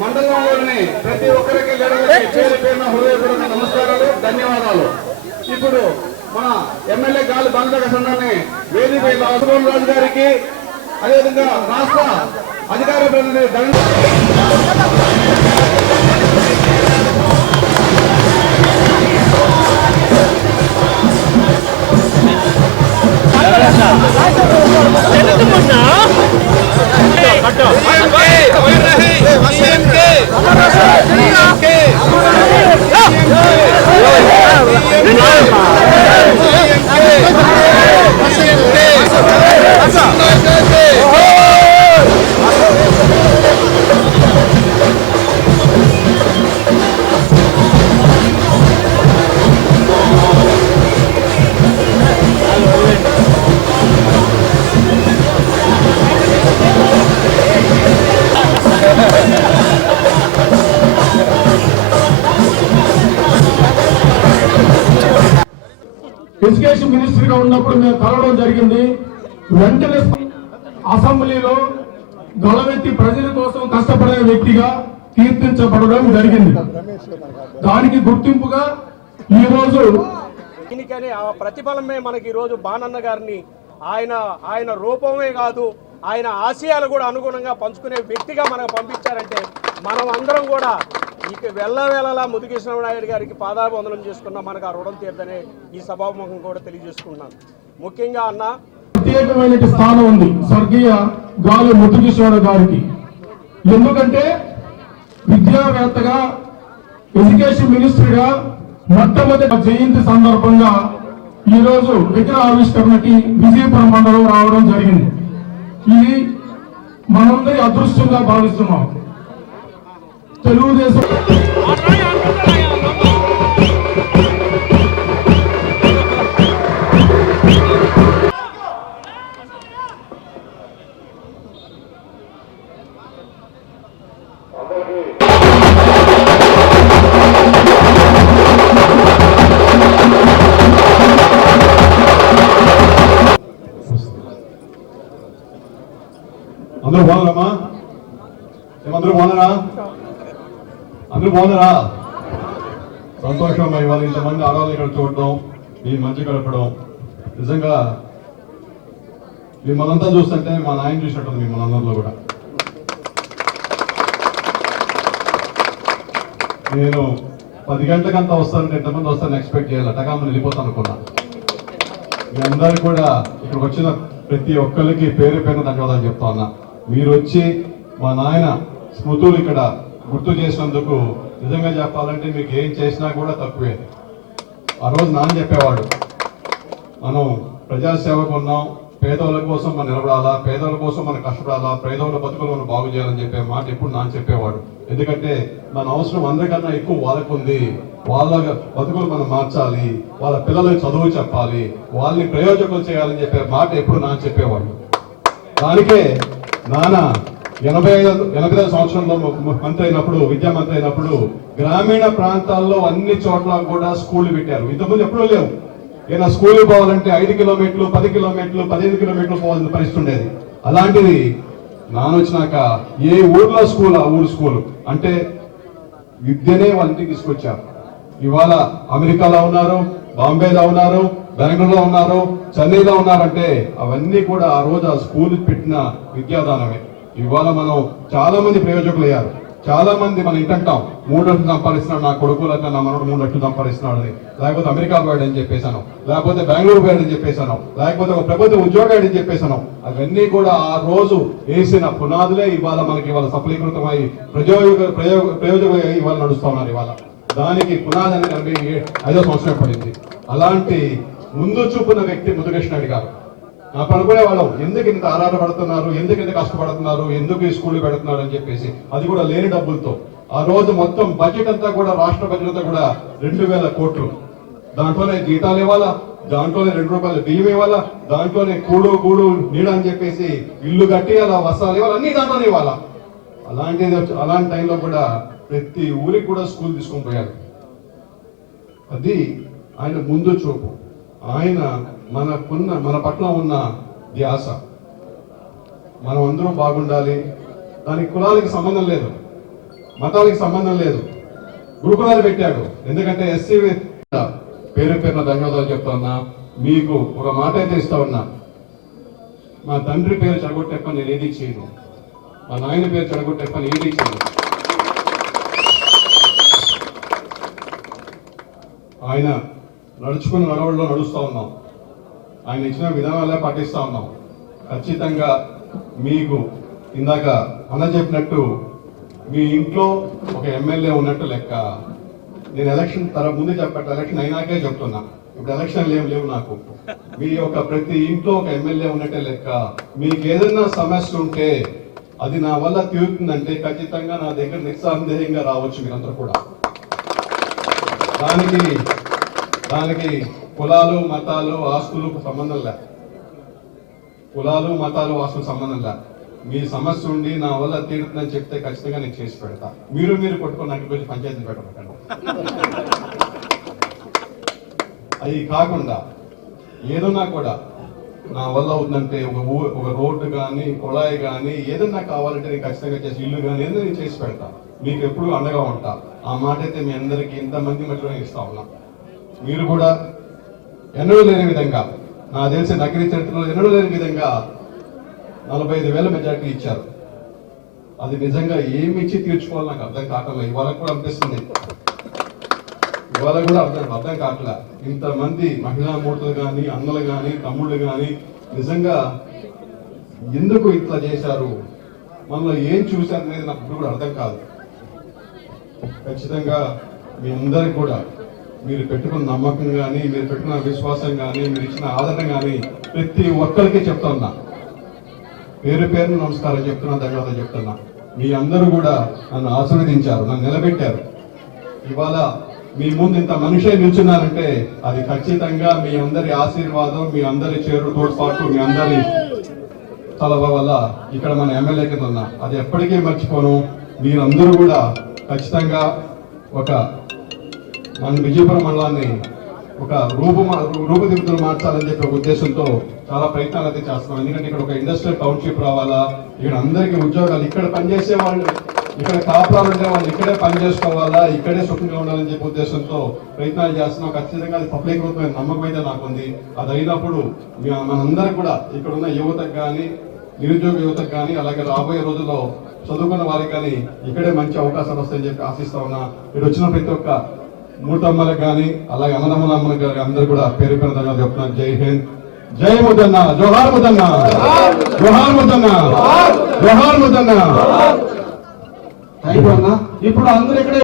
మండలంలోని ప్రతి ఒక్కరికి పేరు పేరున హృదయపూర్వక నమస్కారాలు, ధన్యవాదాలు. ఇప్పుడు మన ఎమ్మెల్యే గాలి బంధక సంఘాన్ని వేదికపై రాజు గారికి, అదేవిధంగా రాష్ట్ర అధికార ప్రతినిధి ఎడ్యుకేషన్ మినిస్టర్గా ఉన్నప్పుడు మేము కలవడం జరిగింది. వెంటనే అసెంబ్లీలో గొడవెత్తి ప్రజల కోసం కష్టపడే వ్యక్తిగా కీర్తించబడడం జరిగింది. దానికి గుర్తింపుగా ఈ రోజు దీనికని ఆ ప్రతిఫలమే మనకి ఈరోజు బాణన్న గారిని ఆయన రూపమే కాదు, ఆయన ఆశయాలు కూడా అనుగుణంగా పంచుకునే వ్యక్తిగా మనకు పంపించారంటే మనం అందరం కూడా ఇక వెళ్ళవేళలా ముదుకృష్ణ నాయుడు గారికి పాదాభివందనం చేసుకున్నా మనకు ఆ రుణం తీరదని ఈ సభాముఖం కూడా తెలియజేసుకున్నాను. ముఖ్యంగా అన్న ప్రత్యేకమైన స్థానం ఉంది స్వర్గీయ గాలి ముదుకృష్ణ గారికి. ఎందుకంటే విద్యావేత్తగా, ఎడ్యుకేషన్ మినిస్టర్గా మొట్టమొదటి జయంతి సందర్భంగా ఈ రోజు విగ్రహావిష్కరణకి విజయపురం మండలం రావడం జరిగింది. ఇది మనందరి అదృష్టంగా భావిస్తున్నాం. తెలుగుదేశం అందరూ బాగున్నారమ్మా? ఏమందరూ బాగున్నారా? అందరూ బాగున్నారా? సంతోషం. ఇవాళ ఇంతమంది ఆడవాళ్ళు ఇక్కడ చూడడం, మీ మంచి గడపడం, నిజంగా మిమ్మల్నంతా చూస్తుంటే మా నాయన చూసినట్టుంది మిమ్మల్ని అందరిలో కూడా. నేను 10 గంటలకంతా వస్తానంటే ఎంతమంది వస్తారని ఎక్స్పెక్ట్ చేయాలి, టకామని వెళ్ళిపోతాను అనుకున్నా. మీ అందరికీ కూడా ఇక్కడికి వచ్చిన ప్రతి ఒక్కరికి పేరు పేరున ధన్యవాదాలు చెప్తా ఉన్నా. మీరు వచ్చి మా నాయన స్మృతులు ఇక్కడ గుర్తు చేసినందుకు నిజంగా చెప్పాలంటే మీకు ఏం చేసినా కూడా తక్కువే. ఆ రోజు నాన్న చెప్పేవాడు, మనం ప్రజాసేవకు ఉన్నాం, పేదోళ్ళ కోసం మనం నిలబడాలా, పేదోళ్ళ కోసం మనం కష్టపడాలా, పేదోళ్ళ బతుకులు మనం బాగు చేయాలని చెప్పే మాట ఎప్పుడు నాన్న చెప్పేవాడు. ఎందుకంటే మన అవసరం అందరికన్నా ఎక్కువ వాళ్ళకు ఉంది. వాళ్ళ బతుకులు మనం మార్చాలి, వాళ్ళ పిల్లలకు చదువు చెప్పాలి, వాళ్ళని ప్రయోజకులు చేయాలని చెప్పే మాట ఎప్పుడు నాన్న చెప్పేవాడు. దానికే నాన్న 85 సంవత్సరంలో మంత్రి అయినప్పుడు, విద్యా మంత్రి అయినప్పుడు గ్రామీణ ప్రాంతాల్లో అన్ని చోట్ల కూడా స్కూళ్లు పెట్టారు. ఇంతకుముందు ఎప్పుడూ లేవు. ఏదైనా స్కూల్కి పోవాలంటే 5 కిలోమీటర్లు, 10 కిలోమీటర్లు, 15 కిలోమీటర్లు పోవాల్సిన పరిస్థితి ఉండేది. అలాంటిది నాన్న వచ్చినాక ఏ ఊర్లో స్కూల్ ఆ ఊరు స్కూల్ అంటే విద్యనే వాళ్ళ ఇంటికి తీసుకొచ్చారు. ఇవాళ అమెరికాలో ఉన్నారు, బాంబేలో ఉన్నారు, బెంగళూరులో ఉన్నారు, చెన్నైలో ఉన్నారంటే అవన్నీ కూడా ఆ రోజు ఆ స్కూల్ పెట్టిన విద్యాదానమే. ఇవాళ మనం చాలా మంది ప్రయోజకులు అయ్యారు. చాలా మంది మనం ఇంటంటాం 3 లక్షలు సంపాదిస్తున్నాడు నా కొడుకు, లేకపోతే నా మనోడు 3 లక్షలు సంపాదిస్తున్నాడు అని, లేకపోతే అమెరికా పోయాడు అని చెప్పేశాను, లేకపోతే బెంగళూరు పోయాడు అని చెప్పేశాను, లేకపోతే ఒక ప్రభుత్వ ఉద్యోగాడు అని చెప్పేశాను. అవన్నీ కూడా ఆ రోజు వేసిన పునాదులే ఇవాళ మనకి ఇవాళ సఫలీకృతమై ప్రయోజకులు ఇవాళ నడుస్తా ఉన్నారు. ఇవాళ దానికి పునాది అనేది 5వ సంవత్సరం పడింది. అలాంటి ముందు చూపున్న వ్యక్తి ముదుకృష్ణ నాయుడు గారు. నాకు అనుకునేవాళ్ళం ఎందుకు ఇంత ఆరాటపడుతున్నారు, ఎందుకు ఇంత కష్టపడుతున్నారు, ఎందుకు ఈ స్కూల్ పెడుతున్నారు అని చెప్పేసి. అది కూడా లేని డబ్బులతో. ఆ రోజు మొత్తం బడ్జెట్ అంతా కూడా, రాష్ట్ర బడ్జెట్ అంతా కూడా 2000 కోట్లు. దాంట్లోనే జీతాలు ఇవ్వాలా, దాంట్లోనే 2 రూపాయలు బియ్యం ఇవ్వాలా, దాంట్లోనే కూడు నీడ అని చెప్పేసి ఇల్లు కట్టి అలా వస్త్రాలు ఇవ్వాలి, అన్ని దాంట్లోనే ఇవ్వాలా. అలాంటి టైంలో కూడా ప్రతి ఊరికి కూడా స్కూల్ తీసుకొని పోయారు. అది ఆయన ముందు చూపు. ఆయన మన పట్ల ఉన్న ధ్యాస. మనం అందరం బాగుండాలి. దానికి కులాలకి సంబంధం లేదు. మతాలకి సంబంధం లేదు. గురుకులాలు పెట్టాడు. ఎందుకంటే ఎస్సీ పేరు పేరున ధన్యవాదాలు చెప్తా ఉన్నా. మీకు ఒక మాట అయితే ఇస్తా ఉన్నా, మా తండ్రి పేరు చెడగొట్టే పని నేను ఏది చేయను, మా నాయన పేరు చెడగొట్టే పని ఏది చేయను. ఆయన నడుచుకున్న నడవడిలో నడుస్తూ ఉన్నాం. ఆయన ఇచ్చిన విధానాలే పాటిస్తూ ఉన్నాం. ఖచ్చితంగా మీకు ఇందాక అన్న చెప్పినట్టు మీ ఇంట్లో ఒక ఎమ్మెల్యే ఉన్నట్టు లెక్క. నేను ఎలక్షన్ ముందు చెప్పట్టు, ఎలక్షన్ అయినాకే చెప్తున్నా. ఇప్పుడు ఎలక్షన్లు ఏం లేవు నాకు. మీ యొక్క ప్రతి ఇంట్లో ఒక ఎమ్మెల్యే ఉన్నట్టే లెక్క. మీకు ఏదైనా సమస్య ఉంటే అది నా వల్ల తీరుతుందంటే ఖచ్చితంగా నా దగ్గర నిస్సందేహంగా రావచ్చు మీరందరూ కూడా. దానికి కులాలు మతాలు ఆస్తులు సంబంధం లే. కులాలు మతాలు ఆస్తులు సంబంధం లే. మీ సమస్య ఉండి నా వల్ల తీరుతుందని చెప్తే ఖచ్చితంగా నేను చేసి పెడతా. మీరు కొట్టుకొని నాకు గురించి పంచాయతీ పెట్టకండి. అది కాకుండా ఏదన్నా కూడా నా వల్ల అవుతుందంటే ఒక రోడ్డు కానీ కుళాయి కానీ ఏదన్నా కావాలంటే నేను ఖచ్చితంగా చేసి, ఇల్లు కానీ ఏదైనా నేను చేసి పెడతా. మీకు ఎప్పుడు అండగా ఉంటా. ఆ మాట అయితే మీ అందరికీ ఇంతమంది మధ్యలో ఇస్తా ఉన్నా. మీరు కూడా ఎన్నడూ లేని విధంగా, నాకు తెలిసి నగరీ చరిత్రలో ఎన్నడూ లేని విధంగా 45,000 మెజార్టీ ఇచ్చారు. అది నిజంగా ఏమి ఇచ్చి తీర్చుకోవాలి నాకు అర్థం కావట్లేదు. ఇవాళ కూడా అనిపిస్తుంది, ఇవాళ కూడా అర్థం కావట్లే. ఇంతమంది మహిళా మూర్తులు కానీ అన్నలు కానీ తమ్ముళ్ళు కానీ నిజంగా ఎందుకు ఇట్లా చేశారు, మనలో ఏం చూశారు అనేది నాకు ఇప్పుడు కూడా అర్థం కాదు. ఖచ్చితంగా మీ అందరికి కూడా మీరు పెట్టుకున్న నమ్మకం కానీ, మీరు పెట్టుకున్న విశ్వాసం కానీ, మీరు ఇచ్చిన ఆదరణ కానీ ప్రతి ఒక్కరికి చెప్తా ఉన్నా. పేరు పేరును నమస్కారం చెప్తున్నా, ధన్యవాదాలు చెప్తున్నా. మీ అందరూ కూడా నన్ను ఆశీర్వదించారు, నన్ను నిలబెట్టారు. ఇవాళ మీ ముందు ఇంత మనిషి నిల్చున్నారంటే అది ఖచ్చితంగా మీ అందరి ఆశీర్వాదం, మీ అందరి తోడ్పాటు, మీ అందరి చలవ వల్ల ఇక్కడ మన ఎమ్మెల్యే కింద ఉన్నా. అది ఎప్పటికీ మర్చిపోను. మీరందరూ కూడా ఖచ్చితంగా మన విజయపురం మండలాన్ని ఒక రూపుదిద్దులు మార్చాలని చెప్పి ఒక ఉద్దేశంతో చాలా ప్రయత్నాలు అయితే చేస్తున్నాం. ఎందుకంటే ఇక్కడ ఒక ఇండస్ట్రియల్ టౌన్షిప్ రావాలా, ఇక్కడ అందరికీ ఉద్యోగాలు, ఇక్కడ పనిచేసే వాళ్ళు, ఇక్కడ కాపురాలు ఉండే వాళ్ళు ఇక్కడే పని చేసుకోవాలా, ఇక్కడే సుఖంగా ఉండాలని చెప్పే ఉద్దేశంతో ప్రయత్నాలు చేస్తున్నాం. ఖచ్చితంగా అది సఫలీకృతమైన నమ్మకం అయితే నాకుంది. అది అయినప్పుడు మనందరికి కూడా ఇక్కడ ఉన్న యువతకు కానీ, నిరుద్యోగ యువతకు కానీ, అలాగే రాబోయే రోజుల్లో చదువుకున్న వారికి కానీ ఇక్కడే మంచి అవకాశాలు వస్తాయని చెప్పి ఆశిస్తా ఉన్నా. ఇక్కడ వచ్చిన ప్రతి ఒక్క మూటమ్మలకు కానీ, అలాగే అన్నదమ్ములమ్మలకు కానీ అందరూ కూడా పేరు పేరు ధన్యవాదాలు చెప్తున్నాను. జై హింద్, జై ముద్దన్న, జోహార్ ముద్దన్న, జోహార్ ముద్దన్న, జోహార్ ముద్దన్న. ఇప్పుడు అందరూ ఇక్కడ